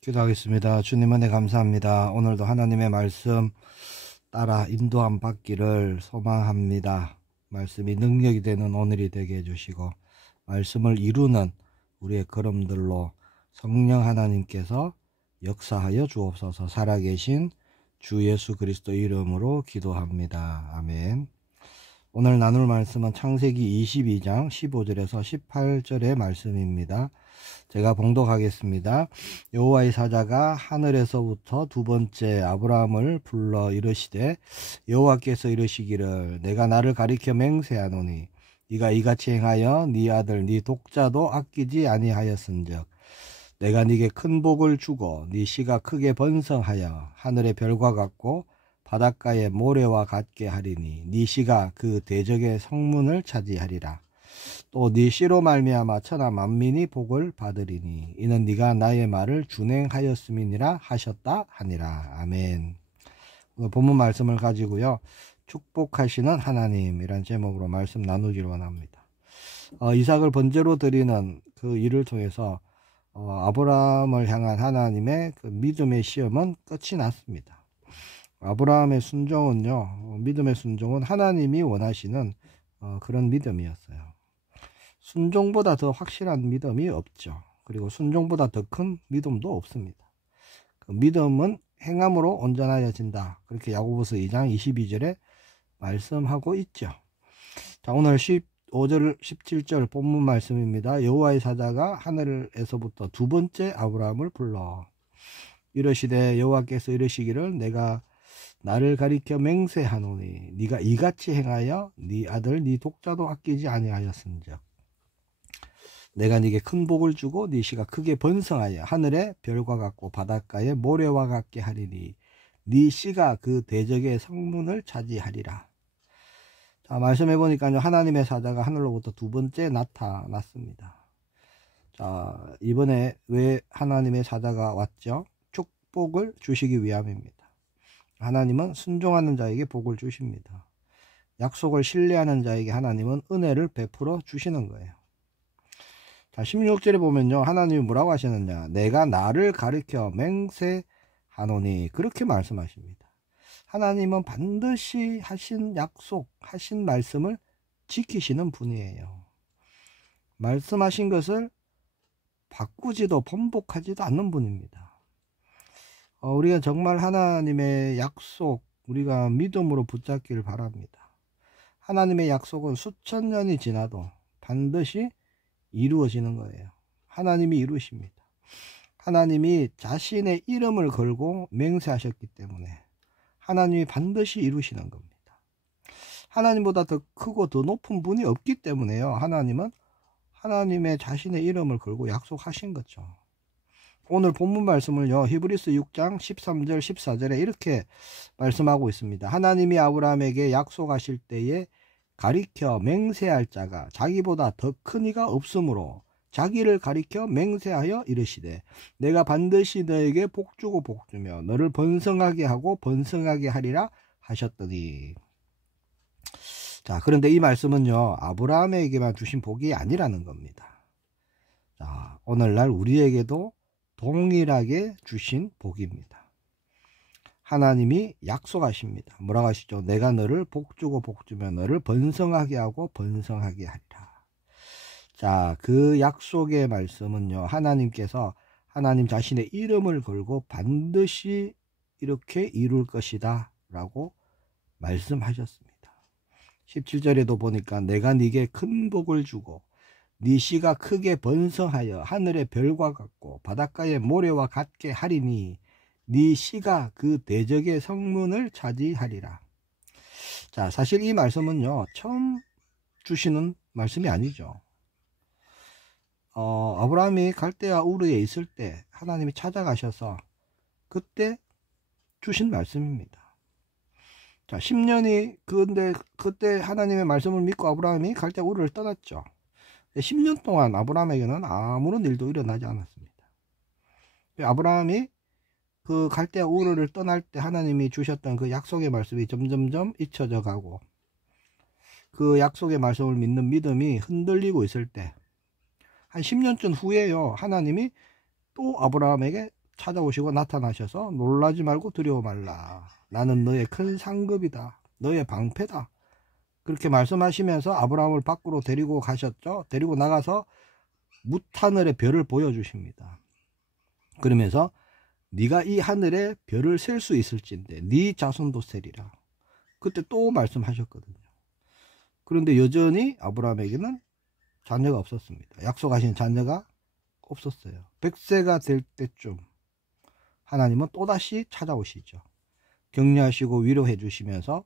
기도하겠습니다. 주님 은혜 감사합니다. 오늘도 하나님의 말씀 따라 인도함 받기를 소망합니다. 말씀이 능력이 되는 오늘이 되게 해주시고 말씀을 이루는 우리의 걸음들로 성령 하나님께서 역사하여 주옵소서. 살아계신 주 예수 그리스도 이름으로 기도합니다. 아멘. 오늘 나눌 말씀은 창세기 22장 15절에서 18절의 말씀입니다. 제가 봉독하겠습니다. 여호와의 사자가 하늘에서부터 두 번째 아브라함을 불러 이르시되 여호와께서 이르시기를 내가 나를 가리켜 맹세하노니 네가 이같이 행하여 네 아들 네 독자도 아끼지 아니하였은즉 내가 네게 큰 복을 주고 네 씨가 크게 번성하여 하늘의 별과 같고 바닷가의 모래와 같게 하리니 네 씨가 그 대적의 성문을 차지하리라. 또 네 씨로 말미암아 천하 만민이 복을 받으리니 이는 네가 나의 말을 준행하였음이니라 하셨다 하니라. 아멘. 오늘 본문 말씀을 가지고요, 축복하시는 하나님이란 제목으로 말씀 나누기를 원합니다. 이삭을 번제로 드리는 그 일을 통해서 아브라함을 향한 하나님의 그 믿음의 시험은 끝이 났습니다. 아브라함의 순종은요, 믿음의 순종은 하나님이 원하시는 그런 믿음이었어요. 순종보다 더 확실한 믿음이 없죠. 그리고 순종보다 더 큰 믿음도 없습니다. 그 믿음은 행함으로 온전하여진다. 그렇게 야고보서 2장 22절에 말씀하고 있죠. 자, 오늘 15절 17절 본문 말씀입니다. 여호와의 사자가 하늘에서부터 두 번째 아브라함을 불러 이르시되 여호와께서 이르시기를 내가 나를 가리켜 맹세하노니 네가 이같이 행하여 네 아들 네 독자도 아끼지 아니하였은즉 내가 네게 큰 복을 주고 네 씨가 크게 번성하여 하늘의 별과 같고 바닷가의 모래와 같게 하리니 네 씨가 그 대적의 성문을 차지하리라. 자, 말씀해 보니까요, 하나님의 사자가 하늘로부터 두 번째 나타났습니다. 자, 이번에 왜 하나님의 사자가 왔죠? 축복을 주시기 위함입니다. 하나님은 순종하는 자에게 복을 주십니다. 약속을 신뢰하는 자에게 하나님은 은혜를 베풀어 주시는 거예요. 자, 16절에 보면요, 하나님이 뭐라고 하시느냐? 내가 나를 가리켜 맹세하노니 그렇게 말씀하십니다. 하나님은 반드시 하신 약속, 하신 말씀을 지키시는 분이에요. 말씀하신 것을 바꾸지도 번복하지도 않는 분입니다. 우리가 정말 하나님의 약속, 우리가 믿음으로 붙잡기를 바랍니다. 하나님의 약속은 수천 년이 지나도 반드시 이루어지는 거예요. 하나님이 이루십니다. 하나님이 자신의 이름을 걸고 맹세하셨기 때문에 하나님이 반드시 이루시는 겁니다. 하나님보다 더 크고 더 높은 분이 없기 때문에요. 하나님은 하나님의 자신의 이름을 걸고 약속하신 거죠. 오늘 본문 말씀을요, 히브리서 6장 13절 14절에 이렇게 말씀하고 있습니다. 하나님이 아브라함에게 약속하실 때에 가리켜 맹세할 자가 자기보다 더 큰 이가 없으므로 자기를 가리켜 맹세하여 이르시되 내가 반드시 너에게 복주고 복주며 너를 번성하게 하고 번성하게 하리라 하셨더니. 자, 그런데 이 말씀은요, 아브라함에게만 주신 복이 아니라는 겁니다. 자, 오늘날 우리에게도 동일하게 주신 복입니다. 하나님이 약속하십니다. 뭐라고 하시죠? 내가 너를 복주고 복주며 너를 번성하게 하고 번성하게 하리라. 자, 그 약속의 말씀은요, 하나님께서 하나님 자신의 이름을 걸고 반드시 이렇게 이룰 것이다 라고 말씀하셨습니다. 17절에도 보니까 내가 네게 큰 복을 주고 네 씨가 크게 번성하여 하늘의 별과 같고 바닷가의 모래와 같게 하리니 네 씨가 그 대적의 성문을 차지하리라. 자, 사실 이 말씀은요, 처음 주시는 말씀이 아니죠. 아브라함이 갈대아 우르에 있을 때 하나님이 찾아가셔서 그때 주신 말씀입니다. 자, 10년이 근데 그때 하나님의 말씀을 믿고 아브라함이 갈대아 우르를 떠났죠. 10년 동안 아브라함에게는 아무런 일도 일어나지 않았습니다. 아브라함이 그 갈대아 우르를 떠날 때 하나님이 주셨던 그 약속의 말씀이 점점점 잊혀져 가고 그 약속의 말씀을 믿는 믿음이 흔들리고 있을 때 한 10년쯤 후에요, 하나님이 또 아브라함에게 찾아오시고 나타나셔서 놀라지 말고 두려워 말라. 나는 너의 큰 상급이다. 너의 방패다. 그렇게 말씀하시면서 아브라함을 밖으로 데리고 가셨죠. 데리고 나가서 뭇하늘의 별을 보여주십니다. 그러면서 네가 이 하늘에 별을 셀 수 있을진데 네 자손도 세리라. 그때 또 말씀하셨거든요. 그런데 여전히 아브라함에게는 자녀가 없었습니다. 약속하신 자녀가 없었어요. 100세가 될 때쯤 하나님은 또다시 찾아오시죠. 격려하시고 위로해 주시면서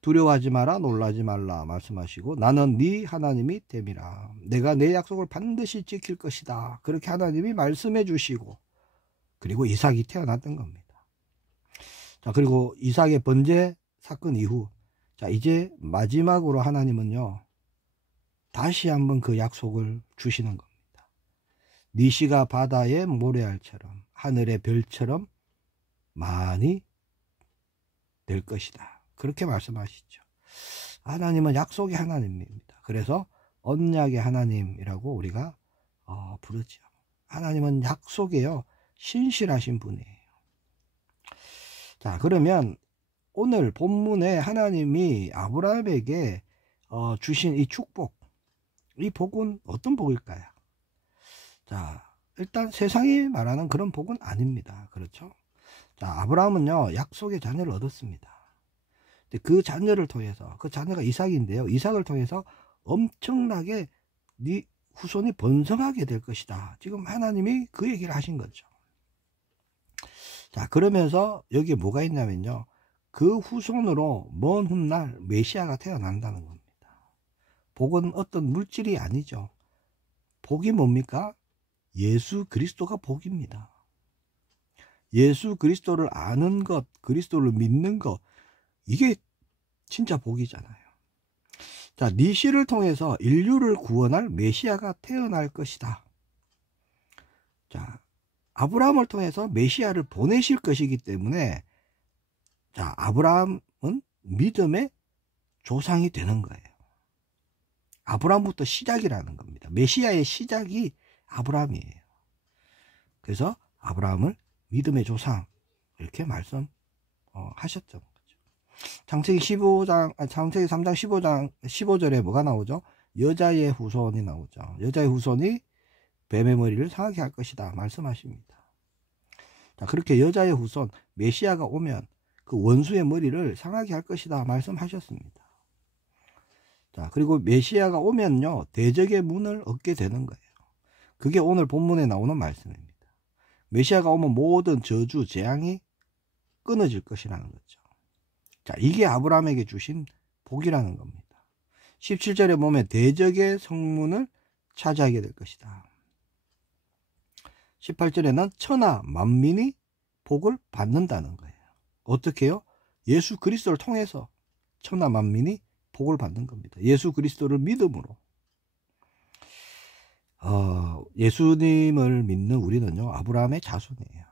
두려워하지 마라, 놀라지 말라 말씀하시고 나는 네 하나님이 됨이라. 내가 내 약속을 반드시 지킬 것이다. 그렇게 하나님이 말씀해 주시고 그리고 이삭이 태어났던 겁니다. 자, 그리고 이삭의 번제 사건 이후 자, 이제 마지막으로 하나님은요 다시 한번 그 약속을 주시는 겁니다. 네 씨가 바다의 모래알처럼 하늘의 별처럼 많이 될 것이다. 그렇게 말씀하시죠. 하나님은 약속의 하나님입니다. 그래서 언약의 하나님이라고 우리가 부르죠. 하나님은 약속에요 신실하신 분이에요. 자, 그러면 오늘 본문에 하나님이 아브라함에게 주신 이 축복, 이 복은 어떤 복일까요? 자, 일단 세상이 말하는 그런 복은 아닙니다. 그렇죠? 자, 아브라함은요 약속의 자녀를 얻었습니다. 근데 그 자녀를 통해서, 그 자녀가 이삭인데요, 이삭을 통해서 엄청나게 네 후손이 번성하게 될 것이다. 지금 하나님이 그 얘기를 하신 거죠. 자, 그러면서 여기에 뭐가 있냐면요, 그 후손으로 먼 훗날 메시아가 태어난다는 겁니다. 복은 어떤 물질이 아니죠. 복이 뭡니까? 예수 그리스도가 복입니다. 예수 그리스도를 아는 것, 그리스도를 믿는 것, 이게 진짜 복이잖아요. 자, 네 씨를 통해서 인류를 구원할 메시아가 태어날 것이다. 자, 아브라함을 통해서 메시아를 보내실 것이기 때문에 자, 아브라함은 믿음의 조상이 되는 거예요. 아브라함부터 시작이라는 겁니다. 메시아의 시작이 아브라함이에요. 그래서 아브라함을 믿음의 조상 이렇게 말씀하셨죠. 창세기 3장 15절에 뭐가 나오죠? 여자의 후손이 나오죠. 여자의 후손이 뱀의 머리를 상하게 할 것이다 말씀하십니다. 자, 그렇게 여자의 후손 메시아가 오면 그 원수의 머리를 상하게 할 것이다 말씀하셨습니다. 자, 그리고 메시아가 오면요 대적의 문을 얻게 되는 거예요. 그게 오늘 본문에 나오는 말씀입니다. 메시아가 오면 모든 저주, 재앙이 끊어질 것이라는 거죠. 자, 이게 아브라함에게 주신 복이라는 겁니다. 17절에 보면 대적의 성문을 차지하게 될 것이다. 18절에는 천하 만민이 복을 받는다는 거예요. 어떻게 해요? 예수 그리스도를 통해서 천하 만민이 복을 받는 겁니다. 예수 그리스도를 믿음으로. 예수님을 믿는 우리는요 아브라함의 자손이에요.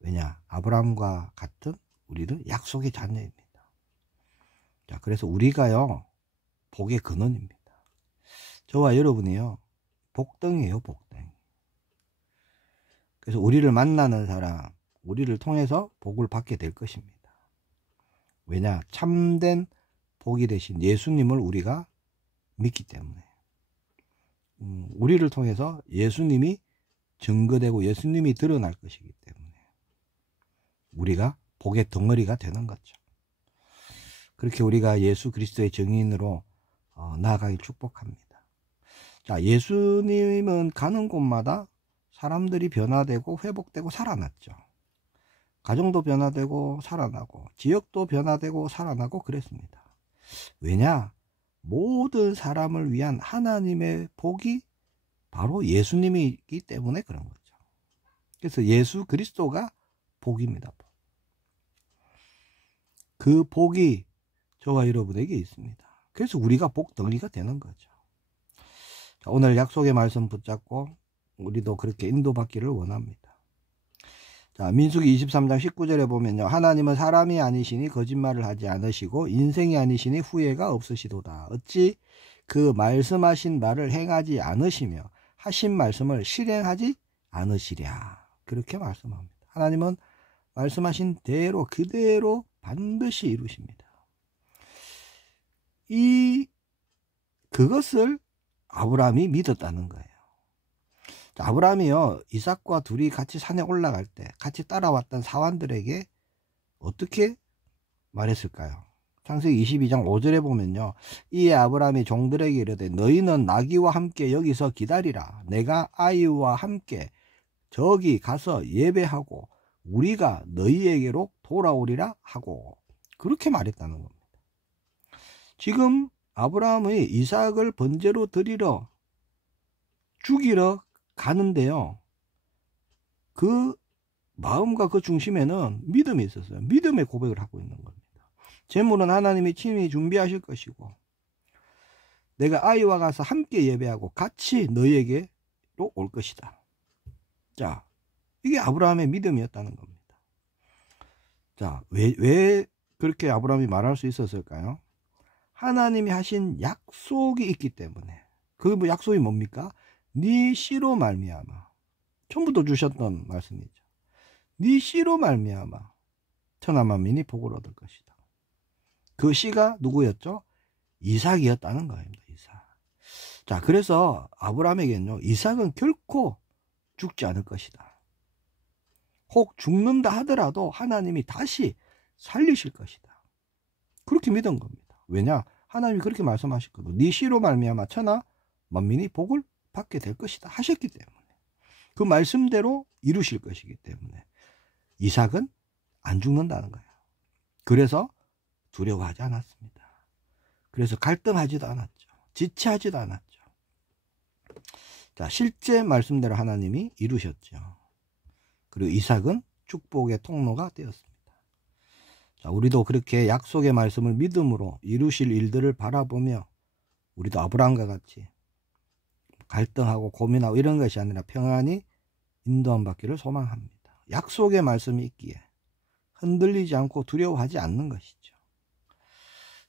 왜냐? 아브라함과 같은 우리는 약속의 자녀입니다. 자, 그래서 우리가요 복의 근원입니다. 저와 여러분이요 복덩이에요, 복덩이. 그래서 우리를 만나는 사람, 우리를 통해서 복을 받게 될 것입니다. 왜냐? 참된 복이 되신 예수님을 우리가 믿기 때문에. 우리를 통해서 예수님이 증거되고 예수님이 드러날 것이기 때문에 우리가 복의 덩어리가 되는 거죠. 그렇게 우리가 예수 그리스도의 증인으로 나아가길 축복합니다. 자, 예수님은 가는 곳마다 사람들이 변화되고 회복되고 살아났죠. 가정도 변화되고 살아나고 지역도 변화되고 살아나고 그랬습니다. 왜냐? 모든 사람을 위한 하나님의 복이 바로 예수님이기 때문에 그런 거죠. 그래서 예수 그리스도가 복입니다. 그 복이 저와 여러분에게 있습니다. 그래서 우리가 복덩이가 되는 거죠. 자, 오늘 약속의 말씀 붙잡고 우리도 그렇게 인도받기를 원합니다. 자, 민수기 23장 19절에 보면요, 하나님은 사람이 아니시니 거짓말을 하지 않으시고 인생이 아니시니 후회가 없으시도다. 어찌 그 말씀하신 말을 행하지 않으시며 하신 말씀을 실행하지 않으시랴. 그렇게 말씀합니다. 하나님은 말씀하신 대로 그대로 반드시 이루십니다. 그것을 아브라함이 믿었다는 거예요. 아브라함이요, 이삭과 둘이 같이 산에 올라갈 때 같이 따라왔던 사환들에게 어떻게 말했을까요? 창세기 22장 5절에 보면요, 이에 아브라함이 종들에게 이르되 너희는 나귀와 함께 여기서 기다리라. 내가 아이와 함께 저기 가서 예배하고 우리가 너희에게로 돌아오리라 하고, 그렇게 말했다는 겁니다. 지금 아브라함의 이삭을 번제로 드리러 죽이러 가는데요, 그 마음과 그 중심에는 믿음이 있었어요. 믿음의 고백을 하고 있는 겁니다. 제물은 하나님이 친히 준비하실 것이고 내가 아이와 가서 함께 예배하고 같이 너희에게로 올 것이다. 자, 이게 아브라함의 믿음이었다는 겁니다. 자, 왜 그렇게 아브라함이 말할 수 있었을까요? 하나님이 하신 약속이 있기 때문에. 그 약속이 뭡니까? 네 씨로 말미암아. 처음부터 주셨던 말씀이죠. 네 씨로 말미암아 천하 만민이 복을 얻을 것이다. 그 씨가 누구였죠? 이삭이었다는 겁니다. 이삭. 자, 그래서 아브라함에게는요, 이삭은 결코 죽지 않을 것이다. 혹 죽는다 하더라도 하나님이 다시 살리실 것이다. 그렇게 믿은 겁니다. 왜냐? 하나님이 그렇게 말씀하셨거든요. 네 씨로 말미암아 천하 만민이 복을 받게 될 것이다 하셨기 때문에, 그 말씀대로 이루실 것이기 때문에 이삭은 안 죽는다는 거예요. 그래서 두려워하지 않았습니다. 그래서 갈등하지도 않았죠. 지체하지도 않았죠. 자, 실제 말씀대로 하나님이 이루셨죠. 그리고 이삭은 축복의 통로가 되었습니다. 자, 우리도 그렇게 약속의 말씀을 믿음으로 이루실 일들을 바라보며 우리도 아브라함과 같이 갈등하고 고민하고 이런 것이 아니라 평안히 인도함 받기를 소망합니다. 약속의 말씀이 있기에 흔들리지 않고 두려워하지 않는 것이죠.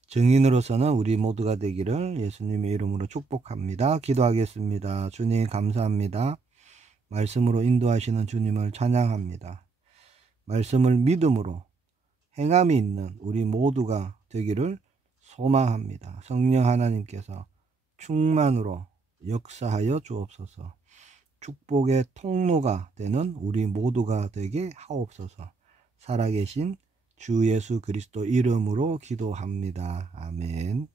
증인으로서는 우리 모두가 되기를 예수님의 이름으로 축복합니다. 기도하겠습니다. 주님 감사합니다. 말씀으로 인도하시는 주님을 찬양합니다. 말씀을 믿음으로 행함이 있는 우리 모두가 되기를 소망합니다. 성령 하나님께서 충만으로 역사하여 주옵소서. 축복의 통로가 되는 우리 모두가 되게 하옵소서. 살아계신 주 예수 그리스도 이름으로 기도합니다. 아멘.